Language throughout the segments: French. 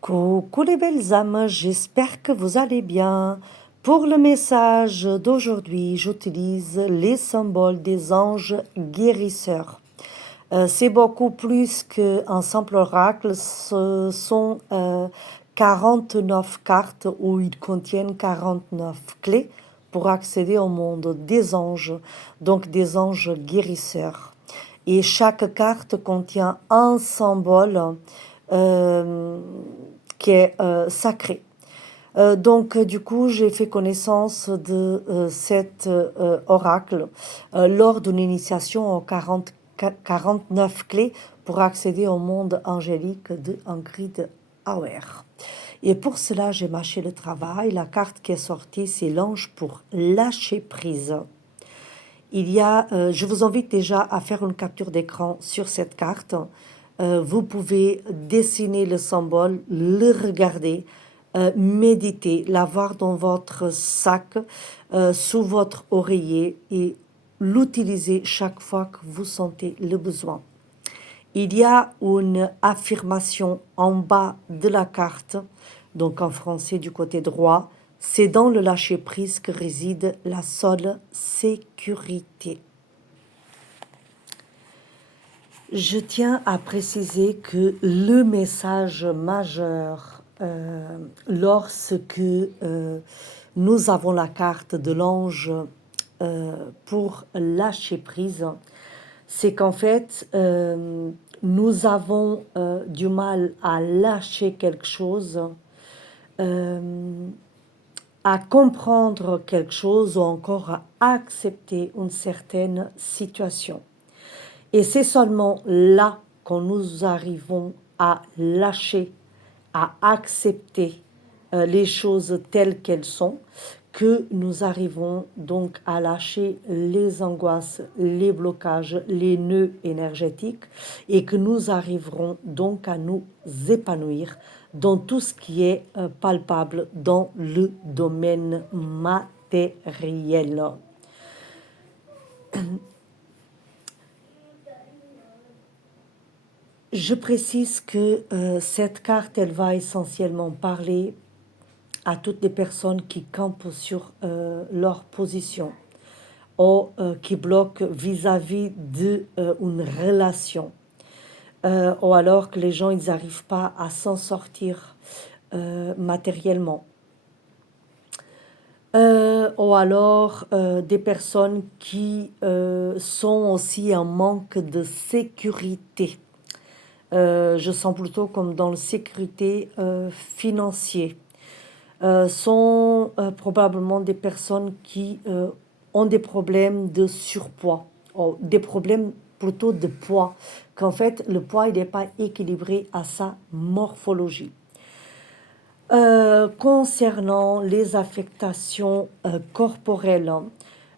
Coucou les belles âmes, j'espère que vous allez bien. Pour le message d'aujourd'hui, j'utilise les symboles des anges guérisseurs. C'est beaucoup plus qu'un simple oracle, ce sont 49 cartes où ils contiennent 49 clés pour accéder au monde des anges, donc des anges guérisseurs. Et chaque carte contient un symbole euh, qui est sacré. Du coup, j'ai fait connaissance de cet oracle lors d'une initiation aux 49 clés pour accéder au monde angélique de Ingrid Auer. Et pour cela, j'ai mâché le travail. La carte qui est sortie, c'est l'ange pour lâcher prise. Je vous invite déjà à faire une capture d'écran sur cette carte. Vous pouvez dessiner le symbole, le regarder, méditer, l'avoir dans votre sac, sous votre oreiller et l'utiliser chaque fois que vous sentez le besoin. Il y a une affirmation en bas de la carte, donc en français du côté droit. C'est dans le lâcher-prise que réside la seule sécurité. Je tiens à préciser que le message majeur lorsque nous avons la carte de l'ange pour lâcher prise, c'est qu'en fait, nous avons du mal à lâcher quelque chose, à comprendre quelque chose ou encore à accepter une certaine situation. Et c'est seulement là quand nous arrivons à lâcher, à accepter les choses telles qu'elles sont, que nous arrivons donc à lâcher les angoisses, les blocages, les nœuds énergétiques et que nous arriverons donc à nous épanouir dans tout ce qui est palpable dans le domaine matériel. Je précise que cette carte, elle va essentiellement parler à toutes les personnes qui campent sur leur position ou qui bloquent vis-à-vis d'une relation. Ou alors que les gens, ils n'arrivent pas à s'en sortir matériellement. Ou alors des personnes qui sont aussi en manque de sécurité. Je sens plutôt comme dans la sécurité financière. Sont probablement des personnes qui ont des problèmes de surpoids, ou des problèmes plutôt de poids, qu'en fait le poids il n'est pas équilibré à sa morphologie. Concernant les affectations corporelles,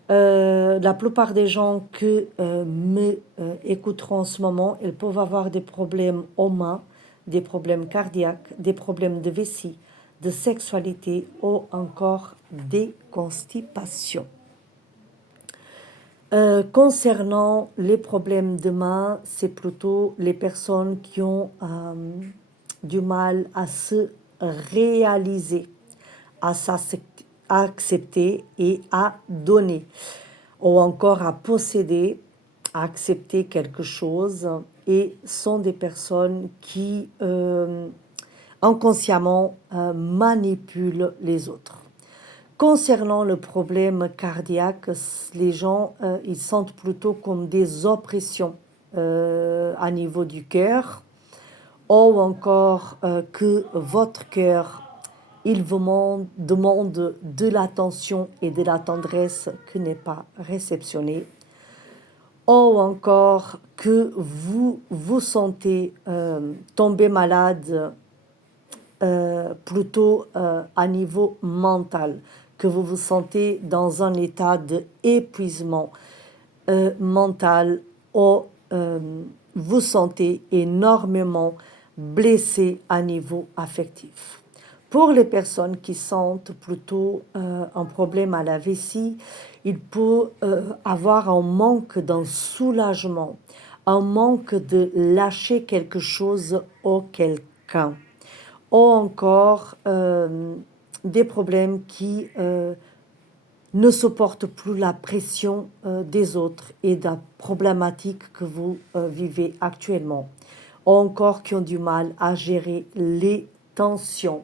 la plupart des gens qui me écouteront en ce moment, ils peuvent avoir des problèmes aux mains, des problèmes cardiaques, des problèmes de vessie, de sexualité ou encore des constipations. Concernant les problèmes de main, c'est plutôt les personnes qui ont du mal à se réaliser, à accepter et à donner, ou encore à posséder, à accepter quelque chose, et sont des personnes qui inconsciemment manipulent les autres. Concernant le problème cardiaque, les gens ils sentent plutôt comme des oppressions à niveau du cœur, ou encore que votre cœur il vous demande de l'attention et de la tendresse qui n'est pas réceptionnée, ou encore que vous vous sentez tomber malade plutôt à niveau mental, que vous vous sentez dans un état d'épuisement mental, ou vous sentez énormément blessé à niveau affectif. Pour les personnes qui sentent plutôt un problème à la vessie, il peut avoir un manque d'un soulagement, un manque de lâcher quelque chose ou quelqu'un, ont encore des problèmes qui ne supportent plus la pression des autres et de la problématique que vous vivez actuellement, ou encore qui ont du mal à gérer les tensions.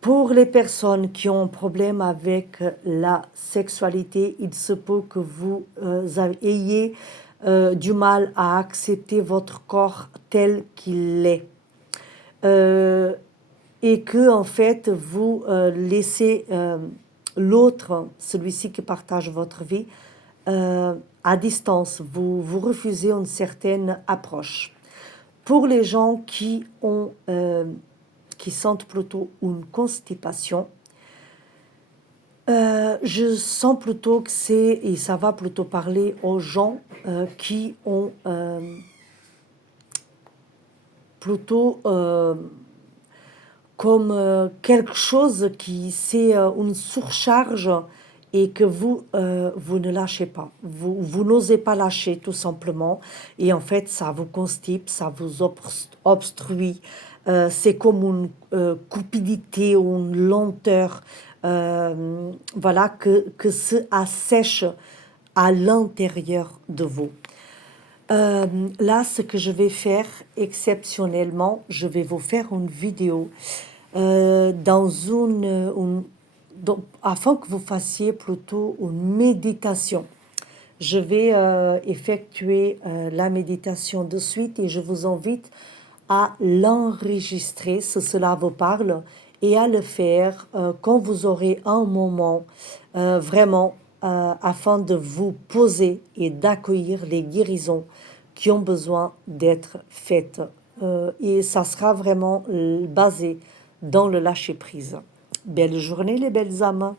Pour les personnes qui ont un problème avec la sexualité, il se peut que vous ayez du mal à accepter votre corps tel qu'il est. Et que en fait vous laissez l'autre, celui-ci qui partage votre vie, à distance. Vous refusez une certaine approche. Pour les gens qui sentent plutôt une constipation, je sens plutôt que et ça va plutôt parler aux gens qui ont plutôt comme quelque chose qui c'est une surcharge et que vous ne lâchez pas. Vous n'osez pas lâcher tout simplement et en fait ça vous constipe, ça vous obstrue. C'est comme une cupidité ou une lenteur voilà, que se assèche à l'intérieur de vous. Là, ce que je vais faire exceptionnellement, je vais vous faire une vidéo afin que vous fassiez plutôt une méditation. Je vais effectuer la méditation de suite et je vous invite à l'enregistrer si cela vous parle et à le faire quand vous aurez un moment vraiment afin de vous poser et d'accueillir les guérisons qui ont besoin d'être faites. Et ça sera vraiment basé dans le lâcher-prise. Belle journée les belles âmes!